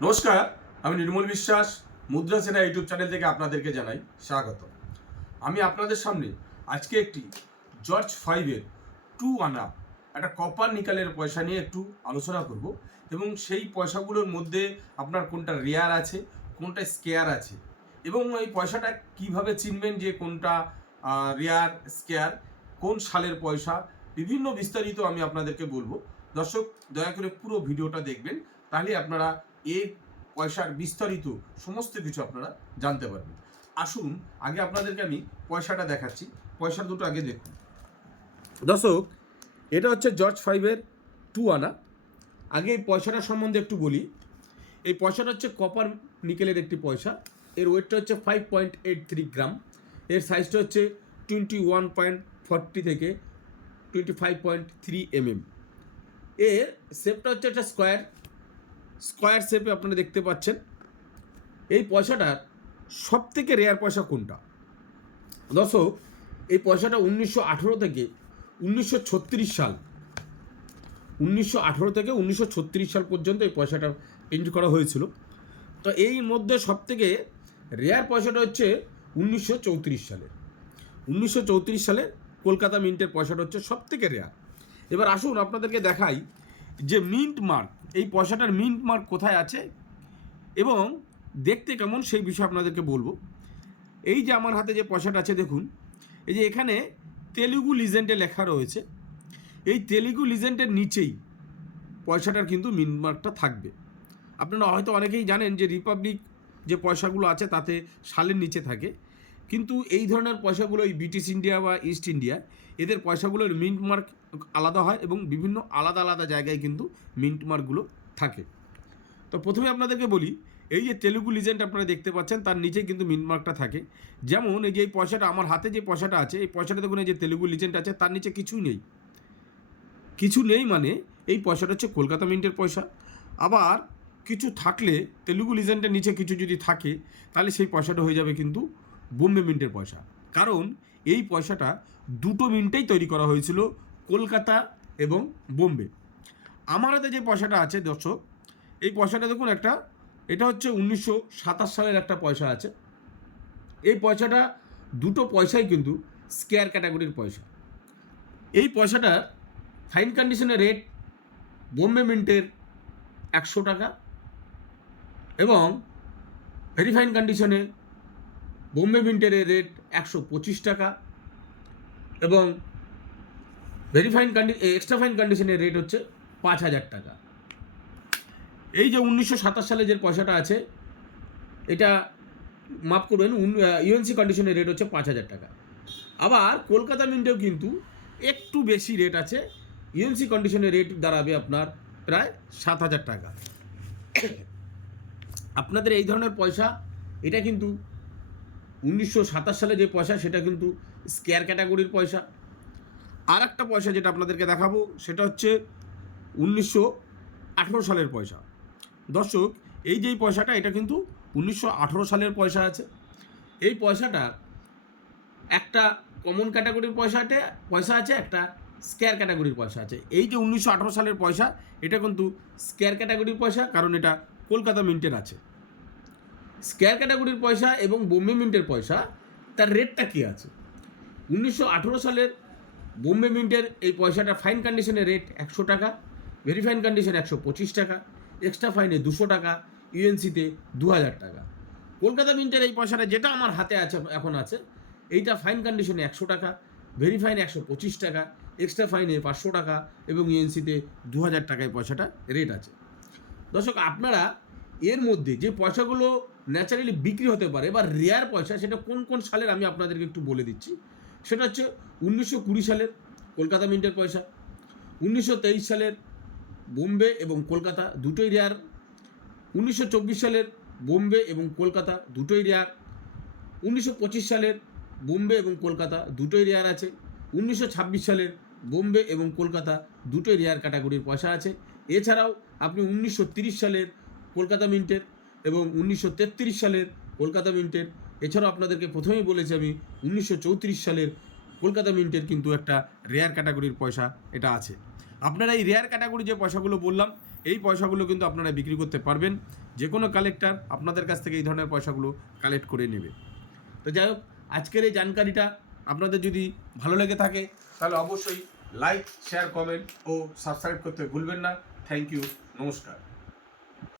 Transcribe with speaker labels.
Speaker 1: নমস্কার, আমি নির্মল বিশ্বাস, মুদ্রা সেনা ইউটিউব চ্যানেল থেকে আপনাদেরকে জানাই স্বাগত আমি আপনাদের সামনে আজকে একটি জর্জ ফাইভের টু আনা, একটা কপার নিকালের পয়সা নিয়ে একটু আলোচনা করব এবং সেই পয়সাগুলোর মধ্যে আপনার কোনটা রেয়ার আছে, কোনটা স্কেয়ার আছে এবং এই পয়সাটা কীভাবে চিনবেন যে কোনটা রেয়ার স্কেয়ার কোন সালের পয়সা, বিভিন্ন বিস্তারিত আমি আপনাদেরকে বলব। দর্শক, দয়া করে পুরো ভিডিওটা দেখবেন, তাহলে আপনারা এর পয়সার বিস্তারিত সমস্ত কিছু আপনারা জানতে পারবেন। আসুন, আগে আপনাদেরকে আমি পয়সাটা দেখাচ্ছি। পয়সা দুটো আগে দেখুন। দর্শক, এটা হচ্ছে জর্জ ফাইভের টু আনা আগে এই পয়সাটা সম্বন্ধে একটু বলি। এই পয়সাটা হচ্ছে কপার নিকেলের একটি পয়সা। এর ওয়েটটা হচ্ছে five point eight three gram এর সাইজটা হচ্ছে টোয়েন্টি ওয়ান পয়েন্ট ফর্টি থেকে twenty five point three MM এর শেপটা হচ্ছে একটা স্কোয়ার স্কোয়ার শেপে আপনারা দেখতে পাচ্ছেন, এই পয়সাটার সব থেকে রেয়ার পয়সা কোনটা? দর্শক, এই পয়সাটা উনিশশো আঠেরো থেকে উনিশশো ছত্রিশ সাল, উনিশশো আঠেরো থেকে উনিশশো ছত্রিশ সাল পর্যন্ত এই পয়সাটা প্রিন্ট করা হয়েছিল। তো এই মধ্যে সব থেকে রেয়ার পয়সাটা হচ্ছে উনিশশো সালের। উনিশশো সালে কলকাতা মিন্টের পয়সাটা হচ্ছে সব থেকে রেয়ার এবার আসুন আপনাদেরকে দেখাই যে মিন্ট মার্ক এই পয়সাটার মিন্ট মার্ক কোথায় আছে? এবং দেখতে কেমন সেই বিষয়ে আপনাদেরকে বলব। এই যে আমার হাতে যে পয়সাটা আছে, দেখুন, এই যে এখানে তেলুগু লিজেন্ডে লেখা রয়েছে। এই তেলুগু লিজেন্ডের নিচেই পয়সাটার কিন্তু মিন্ট মার্কটা থাকবে। আপনারা হয়তো অনেকেই জানেন যে রিপাবলিক যে পয়সাগুলো আছে, তাতে সালের নিচে থাকে। কিন্তু এই ধরনের পয়সাগুলো এই ব্রিটিশ ইন্ডিয়া বা ইস্ট ইন্ডিয়া এদের পয়সাগুলোর মিন্ট মার্ক আলাদা হয় এবং বিভিন্ন আলাদা আলাদা জায়গায় কিন্তু মিন্ট মার্কগুলো থাকে। তো প্রথমে আপনাদেরকে বলি, এই যে তেলুগু লিজেন্ড আপনারা দেখতে পাচ্ছেন, তার নিচে কিন্তু মিন্ট মার্কটা থাকে। যেমন এই যে এই পয়সাটা, আমার হাতে যে পয়সাটা আছে, এই পয়সাটা দেখুন এই যে তেলুগু লিজেন্ড আছে, তার নিচে কিছুই নেই। কিছু নেই মানে এই পয়সাটা হচ্ছে কলকাতা মিন্টের পয়সা। আবার কিছু থাকলে তেলুগু লিজেন্ডের নিচে কিছু যদি থাকে, তাহলে সেই পয়সাটা হয়ে যাবে কিন্তু বোম্বে মিন্টের পয়সা। কারণ এই পয়সাটা দুটো মিন্টেই তৈরি করা হয়েছিল, কলকাতা এবং বোম্বে। আমার হাতে যে পয়সাটা আছে দর্শক, এই পয়সাটা দেখুন একটা, এটা হচ্ছে উনিশশো সাতাশ সালের একটা পয়সা আছে। এই পয়সাটা দুটো পয়সাই কিন্তু স্কেয়ার ক্যাটাগরির পয়সা। এই পয়সাটা ফাইন কন্ডিশনের রেট বোম্বে মিন্টের একশো টাকা এবং ভেরিফাইন কন্ডিশনে বোম্বে মিন্টের রেট একশো পঁচিশ টাকা এবং ভেরিফাইন কন্ডি এক্সট্রা ফাইন কন্ডিশনের রেট হচ্ছে পাঁচ হাজার টাকা। এই যে উনিশশো সাতাশ সালে যে পয়সাটা আছে, এটা মাফ করবেন ইউএনসি কন্ডিশনের রেট হচ্ছে পাঁচ হাজার টাকা। আবার কলকাতা মিন্টেও কিন্তু একটু বেশি রেট আছে ইউএনসি কন্ডিশনের রেট দাঁড়াবে আপনার প্রায় সাত হাজার টাকা। আপনাদের এই ধরনের পয়সা, এটা কিন্তু উনিশশো সাতাশ সালে যে পয়সা, সেটা কিন্তু স্কেয়ার ক্যাটাগরির পয়সা। আর একটা পয়সা যেটা আপনাদেরকে দেখাবো, সেটা হচ্ছে উনিশশো আঠেরো সালের পয়সা। দর্শক, এই যে পয়সাটা, এটা কিন্তু উনিশশো আঠেরো সালের পয়সা আছে। এই পয়সাটা একটা কমন ক্যাটাগরির পয়সাতে পয়সা আছে, একটা স্কেয়ার ক্যাটাগরির পয়সা আছে। এই যে উনিশশো আঠেরো সালের পয়সা, এটা কিন্তু স্কেয়ার ক্যাটাগরির পয়সা, কারণ এটা কলকাতা মিন্টের আছে। স্কেয়ার ক্যাটাগরির পয়সা এবং বোম্বে মিন্টের পয়সা, তার রেটটা কী আছে? উনিশশো আঠেরো সালের বোম্বে মিন্টের এই পয়সাটা ফাইন কন্ডিশনের রেট একশো টাকা ভেরিফাইন কন্ডিশন একশো পঁচিশ টাকা এক্সট্রা ফাইনে দুশো টাকা ইউএনসিতে দু হাজার টাকা। কলকাতা মিন্টের এই পয়সাটা যেটা আমার হাতে আছে, এখন আছে, এইটা ফাইন কন্ডিশনে একশো টাকা ভেরিফাইন একশো পঁচিশ টাকা এক্সট্রা ফাইনে পাঁচশো টাকা এবং ইউএনসিতে দু হাজার টাকায় পয়সাটা রেট আছে। দর্শক, আপনারা এর মধ্যে যে পয়সাগুলো ন্যাচারালি বিক্রি হতে পারে বা রেয়ার পয়সা, সেটা কোন কোন সালের আমি আপনাদেরকে একটু বলে দিচ্ছি। সেটা হচ্ছে উনিশশো কুড়ি সালের কলকাতা মিন্টের পয়সা, উনিশশো তেইশ সালের বোম্বে এবং কলকাতা দুটোই রেয়ার উনিশশো চব্বিশ সালের বোম্বে এবং কলকাতা দুটোই রেয়ার উনিশশো পঁচিশ সালের বোম্বে এবং কলকাতা দুটোই রেয়ার আছে, উনিশশো ছাব্বিশ সালের বোম্বে এবং কলকাতা দুটোই রেয়ার ক্যাটাগরির পয়সা আছে। এছাড়াও আপনি উনিশশো তিরিশ সালের কলকাতা মিন্টের এবং উনিশশো তেত্রিশ সালের কলকাতা মিন্টের। এছাড়াও আপনাদেরকে প্রথমেই বলেছি আমি, উনিশশো চৌত্রিশ সালের কলকাতা মিন্টের কিন্তু একটা রেয়ার ক্যাটাগরির পয়সা এটা আছে। আপনারা এই রেয়ার ক্যাটাগরি যে পয়সাগুলো বললাম, এই পয়সাগুলো কিন্তু আপনারা বিক্রি করতে পারবেন। যে কোনো কালেক্টর আপনাদের কাছ থেকে এই ধরনের পয়সাগুলো কালেক্ট করে নেবে। তো যাই হোক, আজকের এই জানকারিটা আপনাদের যদি ভালো লেগে থাকে, তাহলে অবশ্যই লাইক শেয়ার কমেন্ট ও সাবস্ক্রাইব করতে ভুলবেন না। থ্যাংক ইউ নমস্কার।